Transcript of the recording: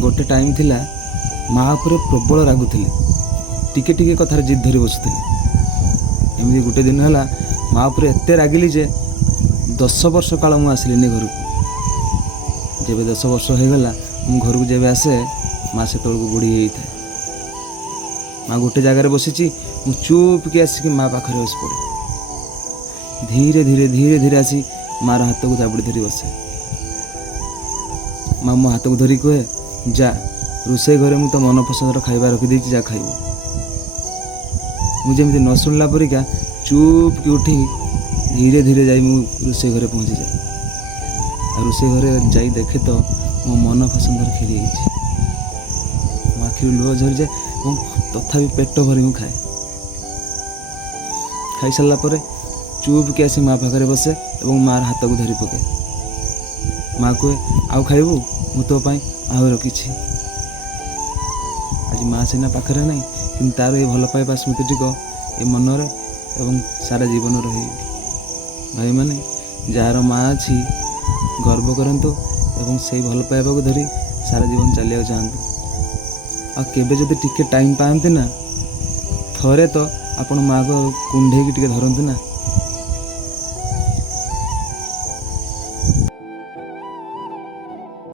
गोटे टाइम थिला माँ उपर प्रबल रागुली टिके टिके कथार जिद धरी बसुली। एमती गोटे दिन है माँ उपर एत रागिली जे 10 वर्ष काल मुझे आसलिनी घर को। जब 10 वर्ष हो गला मु घर को जब आसे माँ से तौक बुढ़ी होता है। माँ गोटे जगार बसी मु चुप के आसिक माँ पाखे बस पड़े। धीरे धीरे धीरे धीरे आसी मार हाथ को जाबड़ी धरी बसे। माँ मो हाथ को धरी कहे जा रोसे घरे मु तो मन पसंद खाଇବା रखी जा खाइबू। मुझे न शुणला परिका चुप कि उठी धीरे धीरे जाई मु रोसे घरे पहुँची जाए। रोसे घरे जाई देखे तो मो मन पसंद खीरी मो आखिर लुह झरी जाए और तथापि पेट भरी मु खाए। खाई सारा पर चुप के आसी माँ पाखे बसे और मार हाथ को धरी पके। माँ कहे आउ खाइबू मु तो आउ रखी। आज माँ सीना पाखे नहीं कि तार ये भल पाइबा स्मृतिटिक ए मनरे एवं सारा जीवन रही। भाई मैंने जार माँ अच्छी गर्व करंतु एवं से भल पाइबा को धरी सारा जीवन चलिया चाहतु। आ केबे जदि टिके टाइम पाते ना थरे तो आपण माँ को कुंढे टिके धरतु ना।